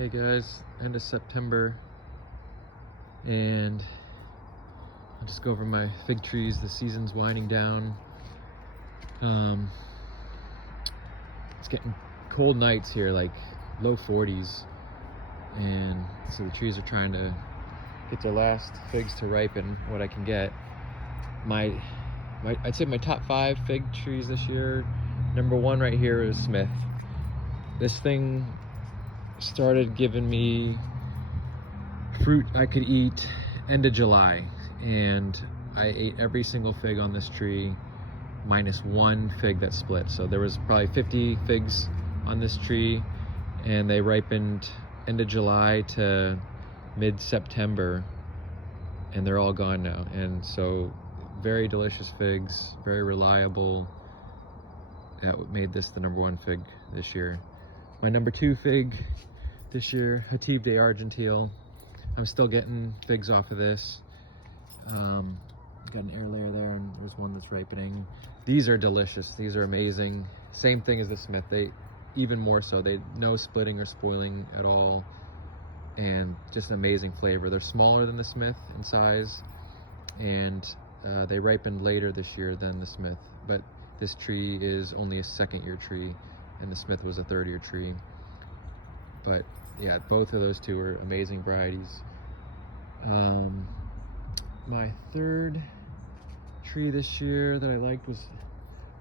Hey guys, end of September, and I'll just go over my fig trees. The season's winding down. It's getting cold nights here, like low 40s, and so the trees are trying to get their last figs to ripen, what I can get. I'd say my top 5 fig trees this year, number 1 right here is Smith. This thing started giving me fruit I could eat end of July, and I ate every single fig on this tree minus 1 fig that split. So there was probably 50 figs on this tree, and they ripened end of July to mid-September, and they're all gone now. And so very delicious figs, very reliable. That made this the number 1 fig this year. My number 2 fig this year, Hatib Day Argentineal. I'm still getting figs off of this. Got an air layer there, and there's one that's ripening. These are delicious. These are amazing. Same thing as the Smith. They even more so. They no splitting or spoiling at all, and just amazing flavor. They're smaller than the Smith in size, and they ripened later this year than the Smith. But this tree is only a 2nd-year tree, and the Smith was a 3rd-year tree. But yeah, both of those two are amazing varieties. My 3rd tree this year that I liked was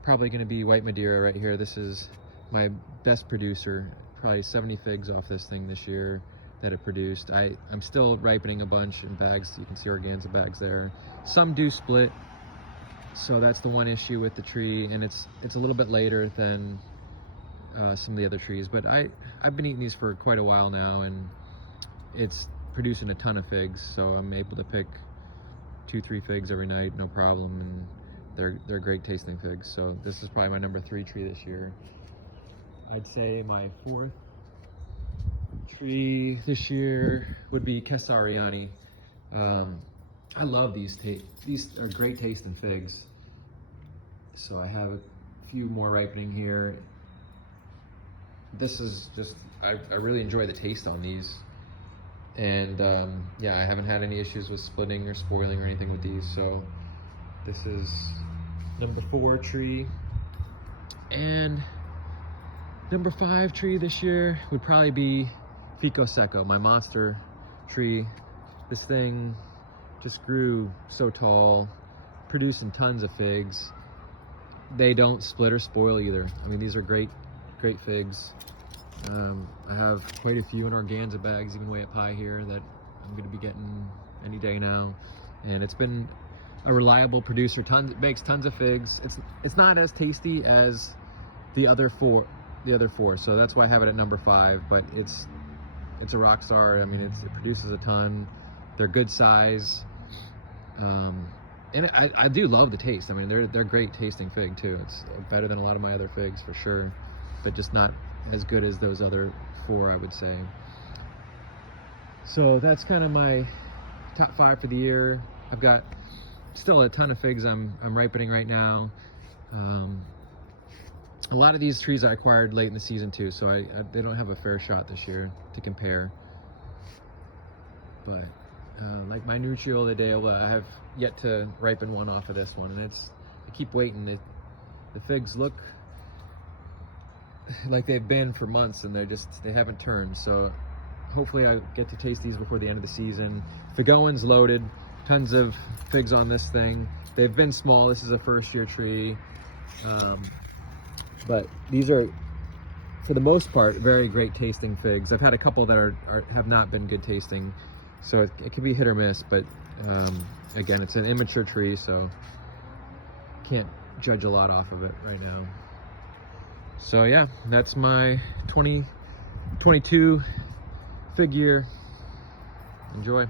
probably going to be white Madeira right here. This is my best producer. Probably 70 figs off this thing this year that it produced. I'm still ripening a bunch in bags. You can see organza bags there. Some do split, so that's the one issue with the tree, and it's a little bit later than some of the other trees. But I've been eating these for quite a while now, and it's producing a ton of figs, so I'm able to pick 2-3 figs every night, no problem, and they're great tasting figs. So this is probably my number 3 tree this year. I'd say my 4th tree this year would be Kesariani. I love these. These are great tasting figs. So I have a few more ripening here. This is just, I really enjoy the taste on these. And yeah, I haven't had any issues with splitting or spoiling or anything with these. So this is number 4 tree. And number 5 tree this year would probably be Fico Secco, my monster tree. This thing just grew so tall, producing tons of figs. They don't split or spoil either. I mean, these are great figs. I have quite a few in organza bags, even way up high here, that I'm going to be getting any day now. And it's been a reliable producer. It makes tons of figs. It's not as tasty as the other four. So that's why I have it at number 5. But it's a rock star. I mean, it produces a ton. They're good size. And I do love the taste. I mean, they're great tasting fig too. It's better than a lot of my other figs for sure, but just not as good as those other 4, I would say. So that's kind of my top 5 for the year. I've got still a ton of figs I'm ripening right now. A lot of these trees I acquired late in the season too, so they don't have a fair shot this year to compare. But like my Nutriol de Deola, I have yet to ripen one off of this one, and I keep waiting. The figs look like they've been for months, and they haven't turned. So hopefully I get to taste these before the end of the season. Figoan's loaded, tons of figs on this thing. They've been small. This is a 1st-year tree, but these are, for the most part, very great tasting figs. I've had a couple that have not been good tasting, so it can be hit or miss. But again, it's an immature tree, so can't judge a lot off of it right now. So yeah, that's my 2022 fig year. Enjoy.